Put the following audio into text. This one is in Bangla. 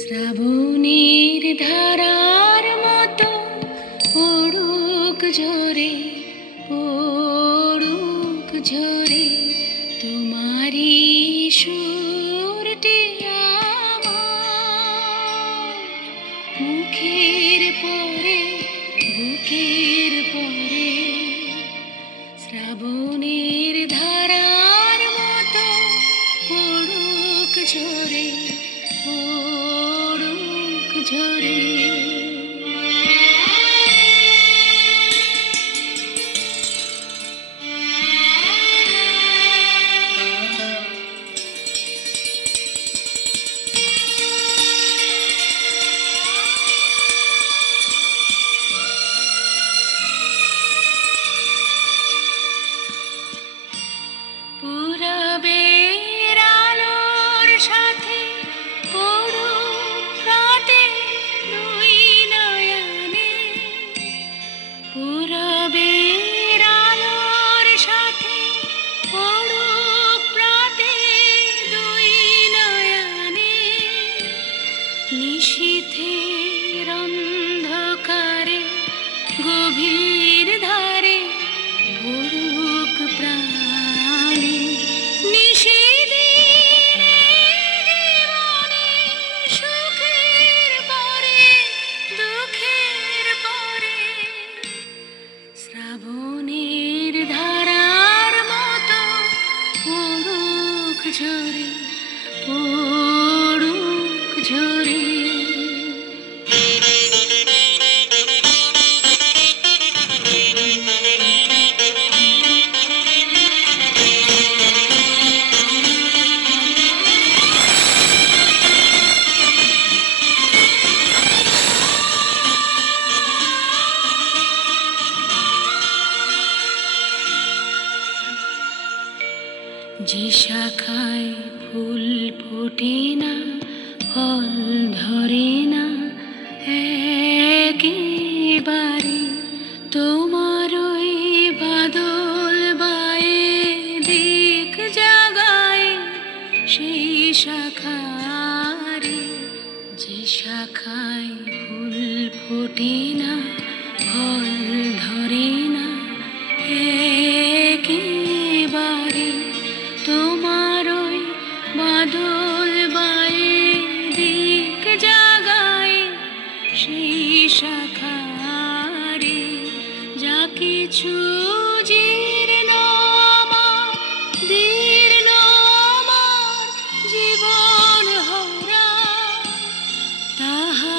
শ্রাবণের ধারার মতো পড়ুক ঝরে, পড়ুক ঝরে তোমারি সুরটি আমার মুখের পরে, বুকের পরে। শ্রাবণের ধারার মতো পড়ুক ঝরে, পড়ুক ঝরে। পূরবের আলোর সাথে পড়ুক রাতে দুই নয়নে, পূরবের আলোর সাথে পড়ুক রাতে দুই নয়নে। নিশীথের অন্ধকারে গভীর ধারে পড়ুক প্রাণে। নিশিদিনের জীবনে সুখের পরে, দুঃখের পরে। শ্রাবণের ধারার মতো পড়ুক ঝরে, পড়ুক ঝরে। যে শাখায় ফুল ফোটে না, ফল ধরে না একেবারে, তোমার ওই বাদল বায়ে দিক জাগায় সেই শাখারে। যে শাখায় ফুল ফোটে না, ফল ধরে না একেবারে, তোমার ওই বাদল বায়ে দিক জাগায় সেই শাখারে। যা কিছু জীর্ণ আমার, দীর্ণ আমার জীবন হরা, তাহা